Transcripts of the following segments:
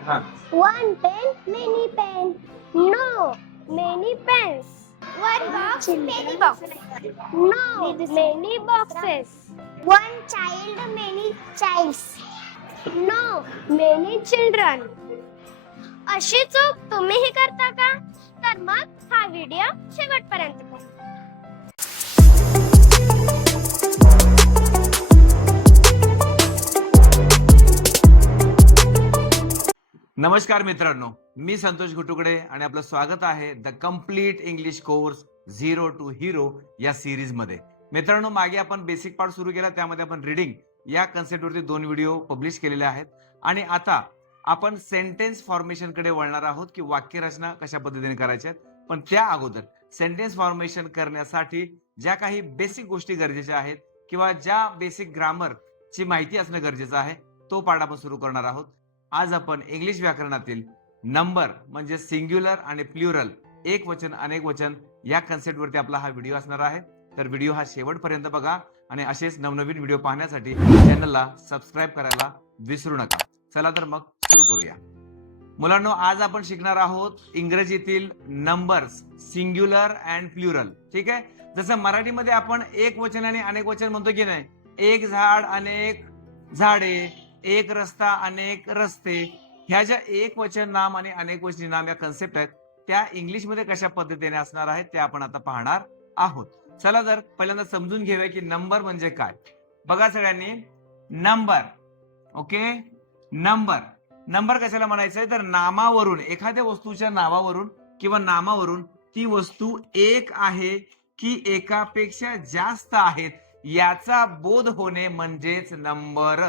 हा. One pen, many pen. No, many pens. One box, many box. No, many boxes. One child, many childs. No, many children. अशी चूक तुम्हीही करता का? तर मग हा व्हिडिओ शेवटपर्यंत पहा. नमस्कार मित्रांनो, मी संतोष घुटुकडे आणि आपलं स्वागत आहे the complete English course 0 to Hero या सिरीज मध्ये. मित्रांनो, मागे आपण बेसिक पार्ट सुरू केला, त्यामध्ये आपण रीडिंग या कन्सेप्ट वरती 2 व्हिडिओ पब्लिश केलेले आहेत आणि आता आपण सेंटेन्स फॉर्मेशन कडे वळणार आहोत की वाक्य रचना कशा पद्धतीने करायच्या. पण त्या अगोदर सेंटेन्स फॉर्मेशन करण्यासाठी ज्या काही बेसिक गोष्टी गरजेच्या आहेत किंवा ज्या बेसिक ग्रामर ची माहिती असणं गरजेचं आहे, तो पार्ट आपण सुरू करणार आहोत. आज आपण इंग्लिश व्याकरणातील नंबर म्हणजे सिंग्युलर आणि प्लुरल, एक वचन अनेक वचन या कन्सेप्ट वरती आपला हा व्हिडिओ असणार आहे. तर व्हिडिओ हा शेवटपर्यंत बघा आणि असेच नवनवीन व्हिडिओ पाहण्यासाठी चॅनलला सबस्क्राईब करायला विसरू नका. चला तर मग सुरू करूया. मुलांनो, आज आपण शिकणार आहोत इंग्रजीतील नंबर्स, सिंग्युलर अँड प्लुरल. ठीक आहे. जसं मराठीमध्ये आपण एक वचन आणि अनेक वचन म्हणतो की नाही, एक झाड अनेक झाडे, एक रस्ता अनेक रस्ते, ह्या ज्या एक वचन नाम आणि अनेक वचनी नाम या कन्सेप्ट आहेत, त्या इंग्लिश मध्ये कशा पद्धतीने असणार आहेत ते आपण आता पाहणार आहोत. चला तर पहिल्यांदा समजून घेऊया की नंबर म्हणजे काय. बघा सगळ्यांनी, नंबर, ओके, नंबर, नंबर कशाला म्हणायचंय तर नामावरून, एखाद्या वस्तूच्या नावावरून किंवा नामावरून ती वस्तू एक आहे की एकापेक्षा जास्त आहेत याचा बोध होणे म्हणजेच नंबर.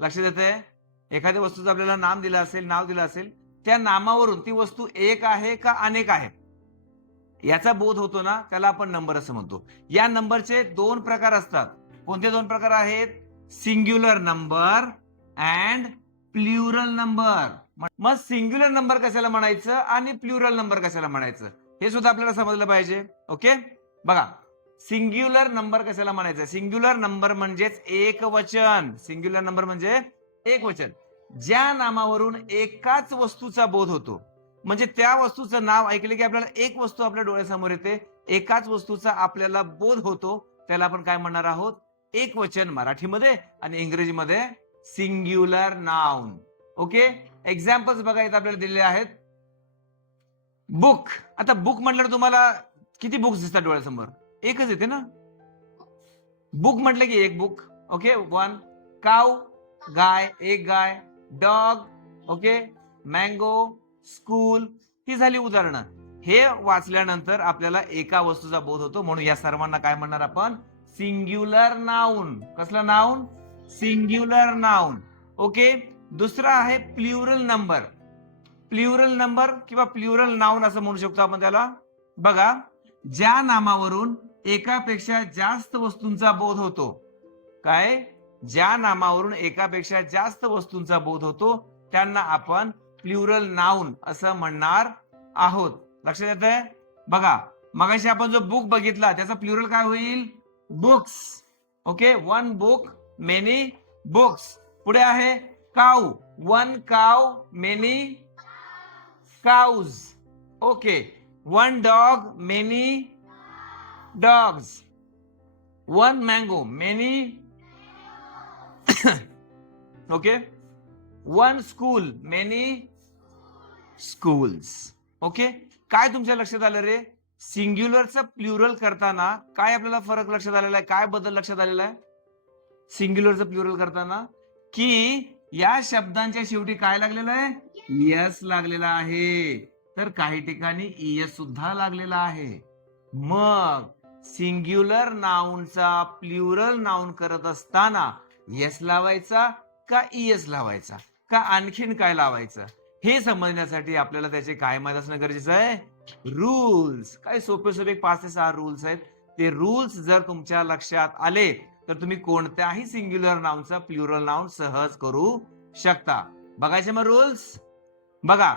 लक्षात येते. एखाद्या वस्तूचं आपल्याला नाम दिलं असेल, नाव दिलं असेल, त्या नामावरून ती वस्तू एक आहे का अनेक आहे याचा बोध होतो ना, त्याला आपण नंबर असं म्हणतो. या नंबरचे 2 प्रकार असतात. कोणते 2 प्रकार आहेत? Singular number and plural number. मग सिंग्युलर नंबर कशाला म्हणायचं आणि प्लुरल नंबर कशाला म्हणायचं हे सुद्धा आपल्याला समजलं पाहिजे. ओके, बघा, सिंग्युलर नंबर कशाला म्हणायचं? सिंग्युलर नंबर म्हणजेच एक वचन. सिंग्युलर नंबर म्हणजे एक वचन, ज्या नामावरून एकाच वस्तूचा बोध होतो. म्हणजे त्या वस्तूचं नाव ऐकलं की आपल्याला एक वस्तू आपल्या डोळ्यासमोर येते, एकाच वस्तूचा आपल्याला बोध होतो, त्याला आपण काय म्हणणार आहोत? एक वचन मराठीमध्ये आणि इंग्रजीमध्ये सिंग्युलर नाउन. ओके, एक्झाम्पल्स बघा इथे आपल्याला दिलेले आहेत. बुक. आता बुक म्हटल्यावर तुम्हाला किती बुक्स दिसतात डोळ्यासमोर? एकच येते ना. बुक म्हटलं की एक बुक. Okay, one. काऊ, गाय, एक गाय. डॉग, ओके, मँगो, स्कूल, ही झाली उदाहरणं. हे वाचल्यानंतर आपल्याला एका वस्तूचा बोध होतो, म्हणून या सर्वांना काय म्हणणार आपण? Singular noun. कसला नाउन? Singular noun. ओके, दुसरा आहे प्लुरल नंबर. प्लुरल नंबर किंवा प्लुरल नाउन असं म्हणू शकतो आपण त्याला. बघा, ज्या नामावरून एकापेक्षा जास्त वस्तूंचा बोध होतो. काय? ज्या नामावरून एकापेक्षा जास्त वस्तूंचा बोध होतो त्यांना आपण प्लुरल नाउन असं म्हणणार आहोत. लक्षात येतंय? बघा, मगाशी आपण जो बुक बघितला त्याचा प्लुरल काय होईल? Books. Okay, one book, many books. पुढे आहे cow. One cow, many cows. Okay, one dog, many dogs. One mango, many. Okay, one school, many schools. Okay, काय तुमच्या लक्षात आलं रे? सिंग्युलरचं प्लुरल करताना काय आपल्याला फरक लक्षात आलेला आहे? काय बदल लक्षात आलेला आहे सिंग्युलरचं प्लुरल करताना? की या शब्दांच्या शेवटी काय लागलेलं आहे? यस लागलेला आहे. तर काही ठिकाणी ईएस सुद्धा लागलेला आहे. मग सिंग्युलर नाउनचा प्लुरल नाउन करत असताना यस लावायचा का ईएस लावायचा का आणखीन काय लावायचं हे समजण्यासाठी आपल्याला त्याचे काय माहित असणं गरजेचं आहे? रूल्स. काय सोपे सोपे 5 ते 6 रूल्स आहेत. ते रूल्स जर तुमच्या लक्षात आले तर तुम्ही कोणत्याही सिंग्युलर नाउनचा प्लुरल नाउन सहज करू शकता. बघायचे मग रूल्स. बघा,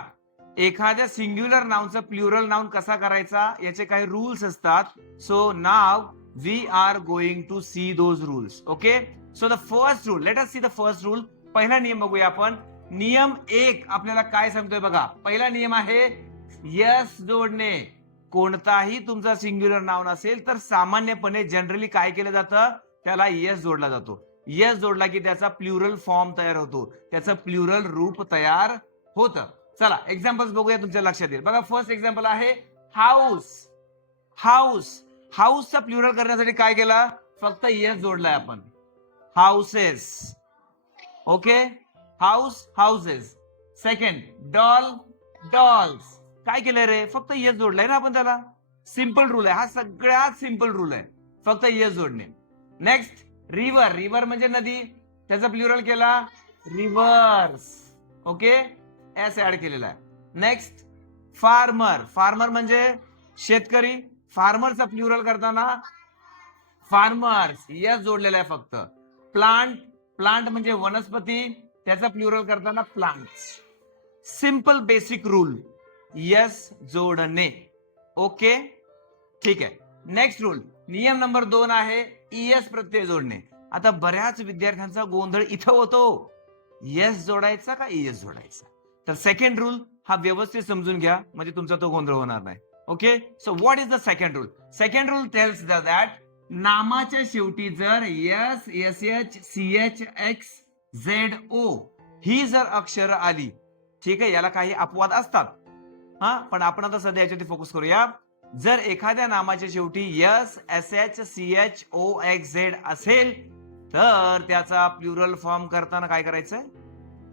एखाद्या सिंग्युलर नाउनचा प्लुरल नाउन कसा करायचा याचे काही रूल्स असतात. So now we are going to see those rules. Okay, so the first rule, let us see the first rule. पहिला नियम बघूया आपण. नियम 1 आपल्याला काय सांगतोय बघा. पहिला नियम आहे यस जोडणे. कोणताही तुमचा सिंग्युलर नाउन असेल तर सामान्यपणे जनरली काय केलं जातं, त्याला यस जोडला जातो. यस जोडला की त्याचा प्लुरल फॉर्म तयार होतो, त्याचं प्लुरल रूप तयार होतं. चला एक्झाम्पल्स बघूया, तुमच्या लक्षात येईल. बघा फर्स्ट एक्झाम्पल आहे हाऊस. हाऊस, हाऊसचा प्लुरल करण्यासाठी काय केला, फक्त यस जोडलाय आपण. Houses. Okay, house houses. Second doll dolls. काय केलंय रे, फक्त यस जोडलाय ना आपण त्याला. सिंपल रूल आहे हा, सगळ्यात सिंपल रूल आहे, फक्त यस जोडणे. Next river. रिव्हर म्हणजे नदी, त्याचा प्लुरल केला रिव्हर्स. ओके, एस ऍड केलेला आहे. Next farmer. फार्मर म्हणजे शेतकरी. फार्मरचा प्लुरल करताना फार्मर्स, यस जोडलेला आहे फक्त. प्लांट. प्लांट म्हणजे वनस्पती, त्याचा प्लुरल करताना plants. Simple basic rule, yes जोडणे. ओके, ठीक आहे. नेक्स्ट रूल, नियम नंबर 2 आहे ईएस प्रत्यय जोडणे. आता बऱ्याच विद्यार्थ्यांचा गोंधळ इथं होतो, यस जोडायचा का ईएस जोडायचा. तर सेकंड रूल हा व्यवस्थित समजून घ्या, म्हणजे तुमचा तो गोंधळ होणार नाही. Okay, so what is the second rule. Second rule tells that नामाच्या शेवटी जर S, S H, C H, X, Z, O ही जर अक्षर आली, ठीक आहे, याला काही अपवाद असतात हा, पण आपण आता सध्या याच्यावरती फोकस करूया. जर एखाद्या नामाच्या शेवटी S, S H, C H, O, X, Z असेल तर त्याचा प्लुरल फॉर्म करताना काय करायचं,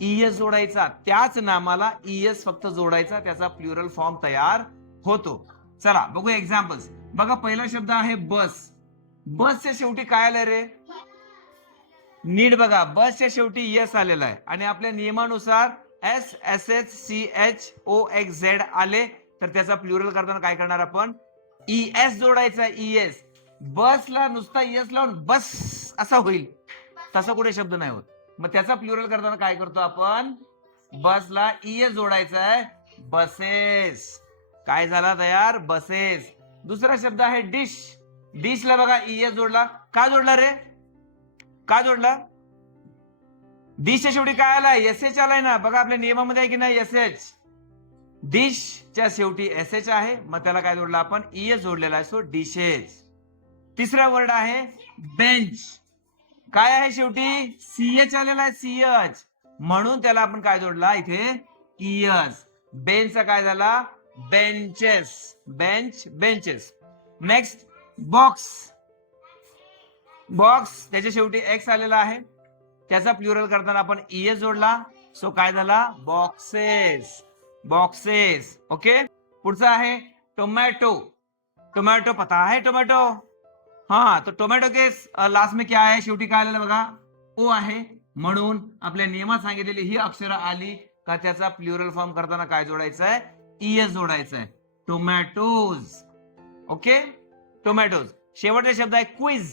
ईएस जोडायचा. त्याच नामाला ईएस फक्त जोडायचा, त्याचा प्लुरल फॉर्म तयार होतो. चला बघूया एक्झाम्पल्स. बघा पहिला शब्द आहे बस. बसच्या शेवटी काय आलं रे, नीट बघा, बसच्या शेवटी यस आलेला आहे आणि आपल्या नियमानुसार S, S H, C H, O, X, Z आले तर त्याचा प्लुरल करताना काय करणार आपण, ईएस जोडायचा. ईएस, बसला नुसता ईएस लावून बस असा होईल, तसा कुठे शब्द नाही होत. मग त्याचा प्लुरल करताना काय करतो आपण, बसला ईएस जोडायचा आहे, बसेस. काय झाला तयार, बसेस. दुसरा शब्द आहे डिश. डिशला बघा ईएस जोडला. का जोडला रे, का जोडला, डिशच्या शेवटी काय आलाय, एस एच आलाय ना. बघा आपल्या नियमामध्ये आहे की नाही एस एच. डिशच्या शेवटी एस एच आहे, मग त्याला काय जोडला आपण, ईएस जोडलेला आहे, सो डिशेस. तिसरा वर्ड आहे बेंच. काय आहे शेवटी, सीएच आलेला आहे, सीएच, म्हणून त्याला आपण काय जोडला इथे, ईएस. बेंचचा काय झाला, benches. Bench, benches. Next box. Box, त्याच्या शेवटी एक्स आलेला आहे, त्याचा प्लुरल करताना आपण ईएस जोडला, सो काय झाला, बॉक्सेस. बॉक्सेस. ओके, पुढचा आहे टोमॅटो. टोमॅटो पता है, टोमॅटो. हाँ, तो टोमॅटो के लास्ट में क्या आहे, शेवटी काय आलेलं बघा, ओ आहे, म्हणून आपल्या नियमात सांगितलेली ही अक्षरं आली का त्याचा प्लुरल फॉर्म करताना काय जोडायचं आहे, ईएस जोडायचं आहे, टोमॅटोज. Okay, tomatoes. शेवटचा शब्द आहे क्विज.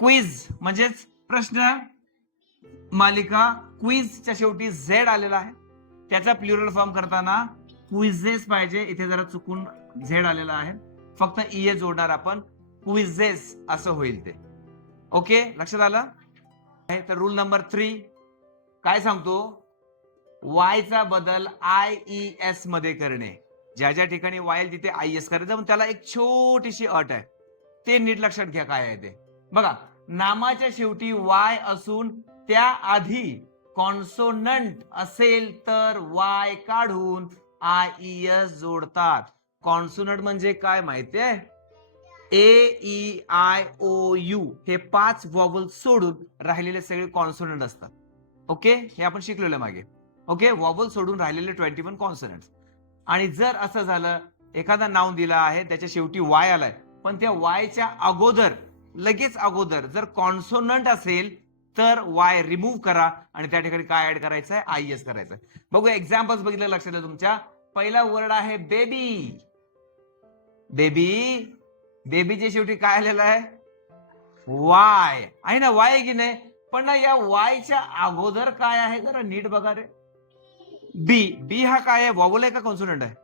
क्विज म्हणजेच प्रश्न मालिका. क्विजच्या शेवटी झेड आलेला आहे, त्याचा प्लुरल फॉर्म करताना क्विझेस पाहिजे, इथे जरा चुकून झेड आलेला आहे, फक्त ईएस जोडणार आपण, क्विझेस असं होईल ते. ओके, लक्षात आलं. तर रूल नंबर 3 काय सांगतो, वायचा बदल आयईएस मध्ये करणे. ज्या ज्या ठिकाणी वाय तिथे आयएस करायचं, पण त्याला एक छोटीशी अट आहे, ते नीट लक्षात घ्या काय आहे ते. बघा, नामाच्या शेवटी वाय असून त्या आधी कॉन्सोनंट असेल तर वाय काढून आयईएस जोडतात. कॉन्सोनंट म्हणजे काय माहितीये, ए, ई, आय, ओ, यू हे 5 वॉवल सोडून राहिलेले सगळे कॉन्सोनंट असतात. ओके, हे आपण शिकलेलं मागे. ओके, वॉवल सोडून राहिलेले 21 कॉन्सोनंट. आणि जर असं झालं, एखादा नाउन दिला आहे, त्याच्या शेवटी वाय आलाय, पण त्या वायच्या अगोदर, लगेच अगोदर जर कॉन्सोनंट असेल तर वाय रिमूव्ह करा आणि त्या ठिकाणी काय ऍड करायचं आहे, आयएस करायचं आहे. बघूया एक्झाम्पल्स बघितलं लक्षात आहे तुमच्या. पहिला वर्ड आहे बेबी. बेबी, बेबीच्या शेवटी काय आलेलं आहे, वाय आहे ना, वाय की नाही, पण ना या वायच्या अगोदर काय आहे जरा नीट बघा रे, बी. बी हा काय आहे, वॉवल आहे का कॉन्सोनंट आहे,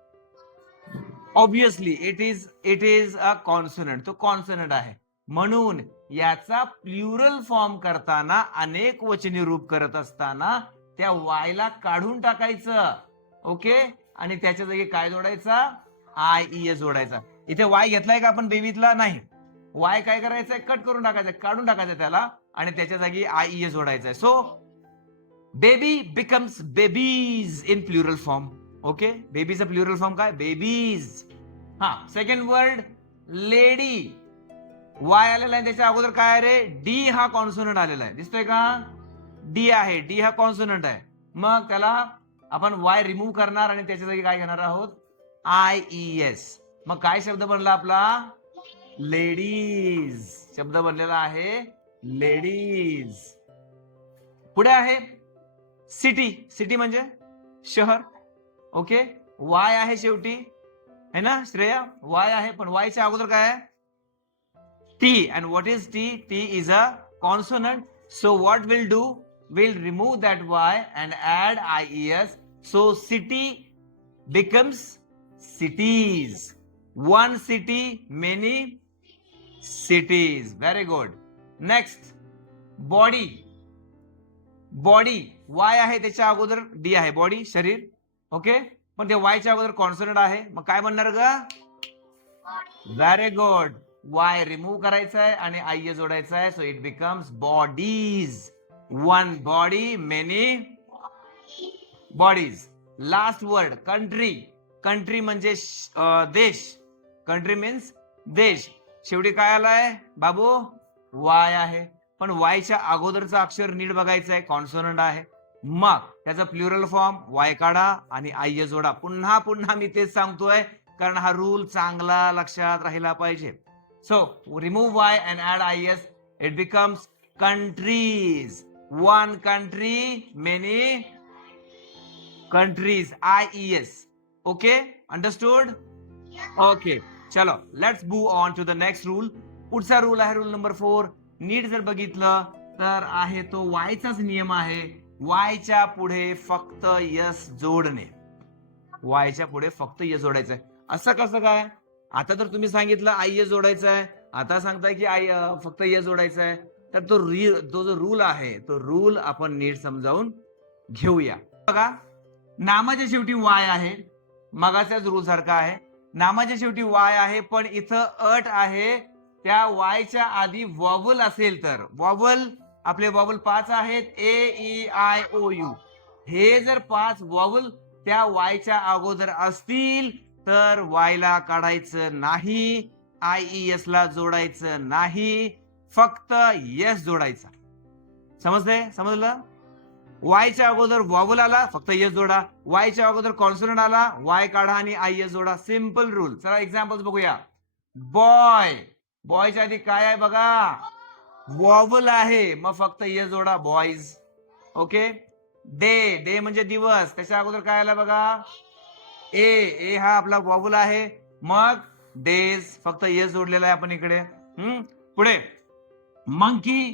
obviously it is a consonant, तो कॉन्सोनंट आहे, म्हणून याचा प्लुरल फॉर्म करताना, अनेक वचनी रूप करत असताना त्या वायला काढून टाकायचं. ओके, आणि त्याच्या जागी काय जोडायचा? IES जोडायचा. इथे वाय घेतलाय का आपण बेबीतला? नाही. वाय काय करायचंय? कट करून टाकायचं, काढून टाकायचं त्याला, आणि त्याच्या जागी IES जोडायचा. So baby becomes babies in plural form. Okay, बेबीचा प्लुरल फॉर्म काय? बेबीज. हा, सेकंड वर्ड लेडी. वाय आलेला आहे, त्याच्या अगोदर काय आहे रे? डी हा कॉन्सोनंट आलेला आहे. दिसतोय का? डी आहे, डी हा कॉन्सोनंट आहे. मग त्याला आपण वाय रिमूव्ह करणार आणि त्याच्या जागी काय घेणार आहोत? IES. मग काय शब्द बनला आपला? लेडीज. शब्द बनलेला आहे लेडीज. पुढे आहे सिटी. सिटी म्हणजे शहर. ओके, वाय आहे शेवटी, है ना श्रेया? वाय आहे, पण वायच्या अगोदर काय आहे? T. And what is T? T is a consonant. So what will do? We'll remove that Y and add IES. So city becomes cities. One city, many cities. Very good. Next, body. Body. Y आहे, त्याच्या अगोदर D आहे. Body शरीर. Okay, पण ते Y च्या अगोदर consonant आहे. मग काय म्हणणार ग? Very good. Y रिमूव्ह करायचा आहे आणि IES जोडायचा आहे. So it becomes bodies. One body, many bodies. Last word, country. Country म्हणजे देश. Country means देश. शेवटी काय आलाय बाबू? वाय आहे, पण वायच्या अगोदरचा अक्षर नीट बघायचं आहे, कॉन्सोनंट आहे. मग त्याचा प्लुरल फॉर्म वाय काढा आणि IES जोडा. पुन्हा पुन्हा मी तेच सांगतोय, कारण हा रूल चांगला लक्षात राहिला पाहिजे. So remove Y and add IES. It becomes countries. One country, many countries. IES. Okay, understood? Okay, चलो let's move on to the next rule. पुढचा रूल आहे रूल नंबर 4. नीट जर बघितलं तर आहे तो वायचाच नियम आहे. वायच्या पुढे फक्त यस जोडणे. वायच्या पुढे फक्त यस जोडायचं आहे. असं कसं काय? आता तर तुम्ही सांगितलं IES जोडायचं आहे, आता सांगताय की फक्त यस जोडायचं आहे. तर तो जो रूल आहे तो रूल आपण नीट समजावून घेऊया. बघा, नामाच्या शेवटी वाय आहे, मगाच्याच रूल सारखा आहे. नामाच्या शेवटी वाय आहे, पण इथं अट आहे, त्या वायच्या आधी वॉवल असेल तर. वॉवल आपले वॉवल 5 आहेत, AEIOU. हे जर 5 वॉवल त्या वायच्या अगोदर असतील तर वायला काढायचं नाही, IES ला जोडायचं नाही, फक्त यस जोडायचा. समजलं? वायच्या अगोदर वॉवल आला, फक्त यस जोडा. वायच्या अगोदर कॉन्सोनंट आला, वाय काढा आणि IES जोडा. Simple rule. चला एक्झाम्पल्स बघूया. बॉय. बॉयच्या आधी काय आहे बघा? वॉवल आहे, मग फक्त यस जोडा, बॉयज. ओके. डे. डे म्हणजे दिवस, त्याच्या अगोदर काय आला बघा? ए हा आपला वॉवल आहे, मग डेज, फक्त यस जोडलेला आहे आपण इकडे. पुढे मंकी.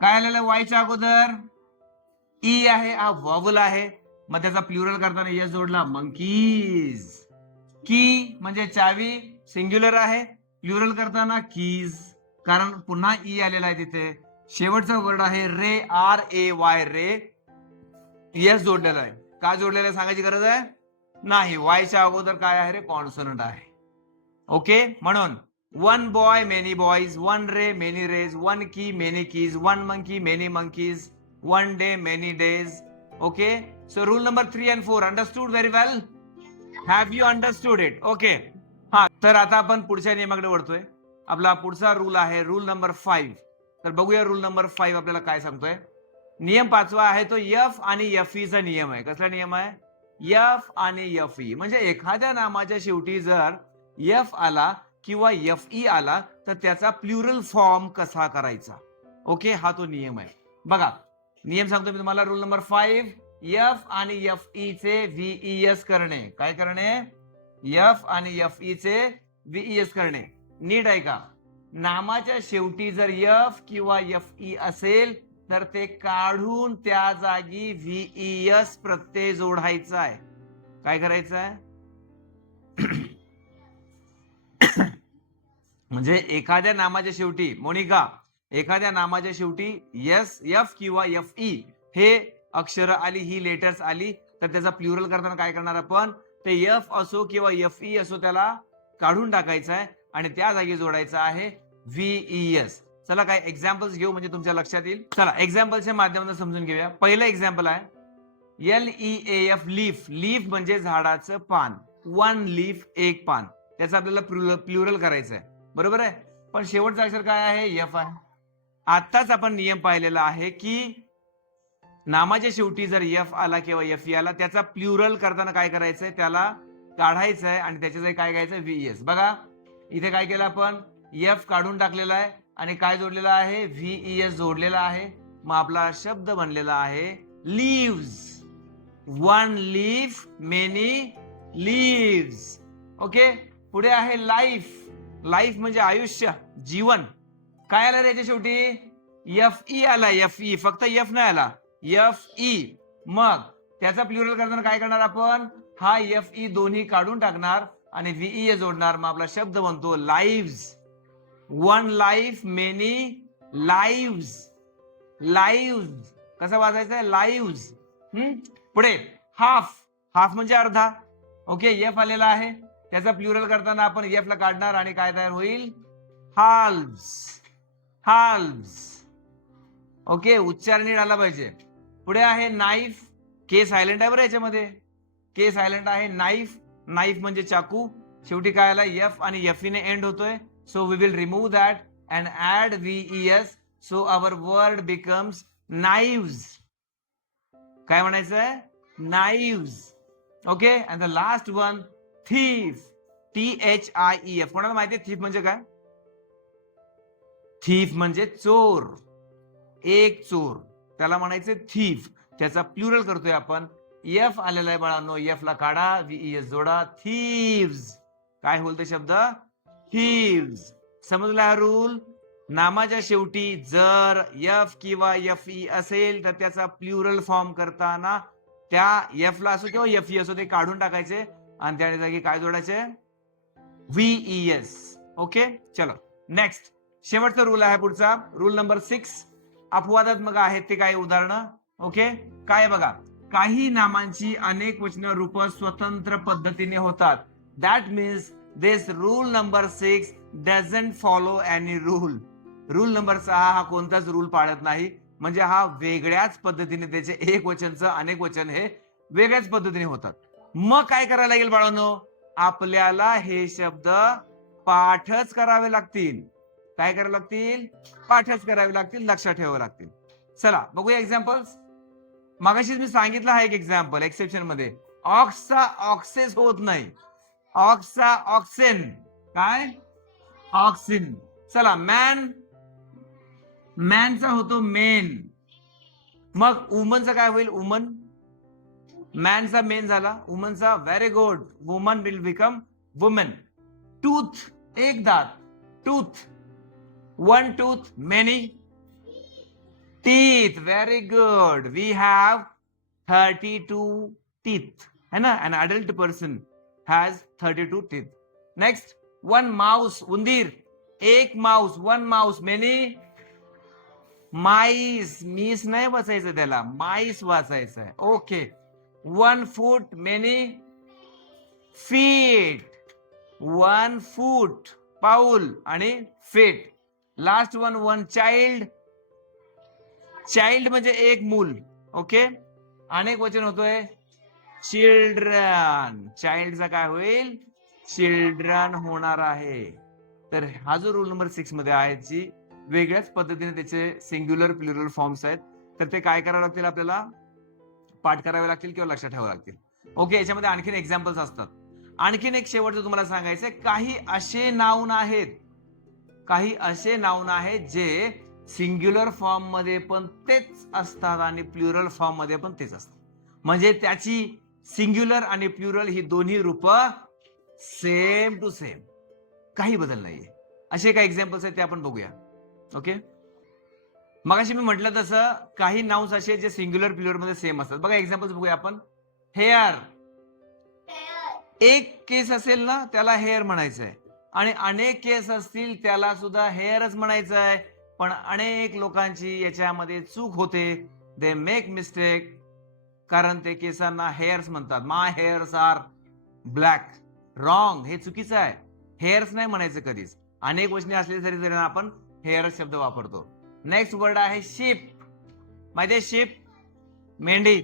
काय आलेलं वायच्या अगोदर? ई आहे, हा वॉवल आहे, मग त्याचा प्लुरल करताना यस जोडला, मंकीज. की म्हणजे चावी, सिंग्युलर आहे, प्लुरल करताना कीज, कारण पुन्हा ई आलेला आहे तिथे. शेवटचा वर्ड आहे रे, RAY, रे. यस जोडलेला आहे. का जोडलेला आहे सांगायची गरज आहे नाही. वायच्या अगोदर काय आहे रे? कॉन्सोनंट आहे. ओके, म्हणून one boy, many boys, one ray, many rays, one key, many keys, one monkey, many monkeys, one day, many days. Okay, so rule number 3 and 4 understood very well? Have you understood it? Okay. हा, तर आता आपण पुढच्या नियमाकडे वळतोय. आपला पुढचा rule आहे rule number 5. तर बघूया रूल नंबर 5 आपल्याला काय सांगतोय. नियम 5वा आहे तो F आणि FE चा नियम आहे. कसला नियम आहे? F आणि FE म्हणजे एखाद्या नामाच्या शेवटी जर F आला किंवा FE आला तर त्याचा प्लुरल फॉर्म कसा करायचा. ओके, हा तो नियम आहे. बघा, नियम सांगतो मी तुम्हाला. Rule number 5. F आणि FE चे VES करणे. काय करणे? F आणि FE चे VES करणे. नीट आहे का? नामाच्या शेवटी जर F किंवा FE असेल तर ते काढून त्या जागी VES प्रत्यय जोडायचा आहे. काय करायचं आहे? म्हणजे एखाद्या नामाच्या शेवटी, मोनिका, एखाद्या नामाच्या शेवटी एफ किंवा FE हे अक्षरं आली, ही लेटर्स आली, तर त्याचा प्लुरल करताना काय करणार आपण, ते एफ असो किंवा एफ ई असो त्याला काढून टाकायचं आहे आणि त्या जागी जोडायचं आहे व्हीईएस. चला काय एक्झाम्पल्स घेऊ म्हणजे तुमच्या लक्षात येईल. चला एक्झाम्पलच्या माध्यमातून समजून घेऊया. पहिलं एक्झाम्पल आहे LEAF लीफ. लीफ म्हणजे झाडाचं पान. वन लीफ एक पान. त्याचं आपल्याला प्लुरल करायचं आहे, बरोबर आहे. पण शेवटचा अक्षर काय आहे, एफ आहे. आताच आपण नियम पाहिलेला आहे की नामाच्या शेवटी जर एफ आला किंवा एफ ई आला त्याचा प्लुरल करताना काय करायचंय, त्याला काढायचं आहे आणि त्याच्या जागी काय घ्यायचं, व्हीएस. बघा इथे काय केलं आपण, एफ काढून टाकलेला आहे आणि काय जोडलेला आहे, व्हीईएस जोडलेला आहे. मग आपला शब्द बनलेला आहे leaves. One leaf many leaves. Okay, पुढे आहे लाईफ. लाईफ म्हणजे आयुष्य, जीवन. काय आलं त्याच्या शेवटी, एफ ई आला. एफ ई, फक्त एफ नाही आला, एफ ई. मग त्याचा प्लुरल करताना काय करणार आपण, हा एफ ई दोन्ही काढून टाकणार आणि व्हीई जोडणार. मग आपला शब्द बनतो lives. One life many lives. Lives कसा वाचायचं आहे, लाईव्स. पुढे हाफ. हाफ म्हणजे अर्धा. ओके, एफ आलेला आहे, त्याचा प्लुरल करताना आपण एफ ला काढणार आणि काय तयार होईल, हाल्व्स. हाल्व्स. ओके, उच्चार नीट आला पाहिजे. पुढे आहे नाईफ. के सायलेंट आहे बरं याच्यामध्ये, के सायलेंट आहे. नाईफ. नाईफ म्हणजे चाकू. शेवटी काय आला, एफ आणि एफ ने एंड होतोय. So we will remove that and add VES. So our word becomes knives. काय म्हणायचंय, knives. Okay, and the last one thief. THIEF. कोणाला माहिती आहे थीफ म्हणजे काय, थीफ म्हणजे चोर, एक चोर, त्याला म्हणायचे थीफ. त्याचा प्लुरल करतोय आपण, एफ आलेला आहे बाळांनो, एफ ला काढा, व्हीईएस जोडा, थीव्स. काय होईल शब्द, थीव्स. समजला हा रूल. नामाच्या शेवटी जर एफ किंवा एफ ई असेल तर त्याचा प्लुरल फॉर्म करताना त्या एफ ला असो किंवा एफ ई असो ते काढून टाकायचे आणि त्या जागी काय जोडायचे, व्हीईएस. ओके, चलो नेक्स्ट. शेवटचा रूल आहे पुढचा, रूल नंबर 6. अपवादात्मक आहेत ते काही उदाहरणं. ओके, काय बघा, काही नामांची अनेक वचन रूप स्वतंत्र पद्धतीने होतात. That means this rule number 6 doesn't follow any rule. Rule number 6 हा कोणताच रूल पाळत नाही, म्हणजे हा वेगळ्याच पद्धतीने त्याचे एक वचनचं अनेक वचन हे वेगळ्याच पद्धतीने होतात. मग काय करायला लागेल बाळांनो, आपल्याला हे शब्द पाठच करावे लागतील. काय करावे लागतील, पाठच करावे लागतील, लक्षात ठेवावे लागतील. चला बघूया एक्झाम्पल्स. मगाशीच मी सांगितलं हा एक एक्झाम्पल एक्सेप्शन मध्ये, ऑक्सचा ऑक्सेस होत नाही, ऑक्सचा ऑक्सेन. काय, ऑक्सिन. चला मॅन, मॅनचा होतो मेन. मग वुमनचा काय होईल, वुमन. मॅनचा मेन झाला, वुमनचा very good, woman will become women. Tooth, एक दात, tooth. One tooth many teeth. Very good, we have 32 teeth, है ना. An adult person has 32 teeth. Next, one mouse, उंदीर, एक mouse. One mouse many mice. मीस नाही वाचायचं त्याला, माईस वाचायचं आहे. Okay, one foot many feet. One foot, पाऊल आणि feet. Last one, one child. Child म्हणजे एक मूल. ओके, अनेक वचन होतोय चिल्ड्रन. चाइल्डचा काय होईल, चिल्ड्रन होणार आहे. तर हा जो रूल नंबर 6 मध्ये आहे, जी वेगळ्याच पद्धतीने त्याचे सिंग्युलर प्लुरल फॉर्म्स आहेत, तर ते काय करावे लागतील, आपल्याला पाठ करावे लागतील किंवा लक्षात ठेवावे लागतील. ओके, याच्यामध्ये आणखीन एक्झाम्पल्स असतात. आणखीन एक शेवटचं तुम्हाला सांगायचंय, काही असे नाउन आहेत, काही असे नाउन आहेत जे सिंग्युलर फॉर्म मध्ये पण तेच असतात आणि प्लुरल फॉर्म मध्ये पण तेच असतात. म्हणजे त्याची सिंग्युलर आणि प्लुरल ही दोन्ही रूप सेम टू सेम, काही बदल नाहीये. असे काही एक्झाम्पल्स आहेत ते आपण बघूया. ओके, मगाशी मी म्हटलं तसं काही नाउन्स असे जे सिंग्युलर प्लुरल मध्ये सेम असतात. बघा एक्झाम्पल्स बघूया आपण. हेअर, एक केस असेल ना त्याला हेअर म्हणायचंय, आणि अनेक केस असतील त्याला सुद्धा हेअरच म्हणायचं आहे. पण अनेक लोकांची याच्यामध्ये चूक होते, दे मेक मिस्टेक कारण ते केसांना हेअर्स म्हणतात. माय हेअर्स आर ब्लॅक. रॉंग, हे चुकीचं आहे. हेअर्स नाही म्हणायचं कधीच. अनेक वचने असले तरी आपण हेअर शब्द वापरतो. नेक्स्ट वर्ड आहे शिप. माहितीये शिप, मेंढी.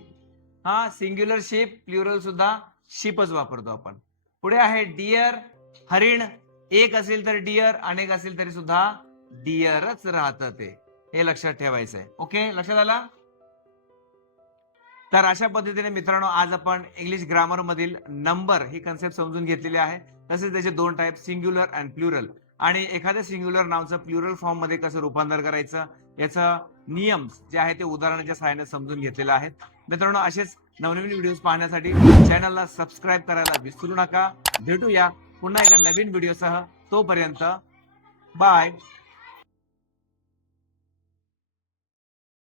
हा, सिंग्युलर शिप, प्लुरल सुद्धा शिपच वापरतो आपण. पुढे आहे डिअर, हरिण. एक असेल तर डिअर, अनेक असेल तरी सुद्धा डिअरच राहतं ते. हे लक्षात ठेवायचं आहे. ओके, लक्षात आलं? तर अशा पद्धतीने मित्रांनो आज आपण इंग्लिश ग्रामर मधील नंबर ही कन्सेप्ट समजून घेतलेली आहे. तसेच त्याचे दोन टाइप, सिंग्युलर अँड प्लुरल, आणि एखाद्या सिंग्युलर नावाचं प्लुरल फॉर्म मध्ये कसं रूपांतर करायचं याचा नियम जे आहे ते उदाहरणाच्या सहाय्याने समजून घेतलेलं आहे. मित्रांनो असेच नवनवीन व्हिडिओज पाहण्यासाठी चॅनलला सबस्क्राईब करायला विसरू नका. भेटूया पुन्हा एका नवीन व्हिडिओसह. तोपर्यंत बाय.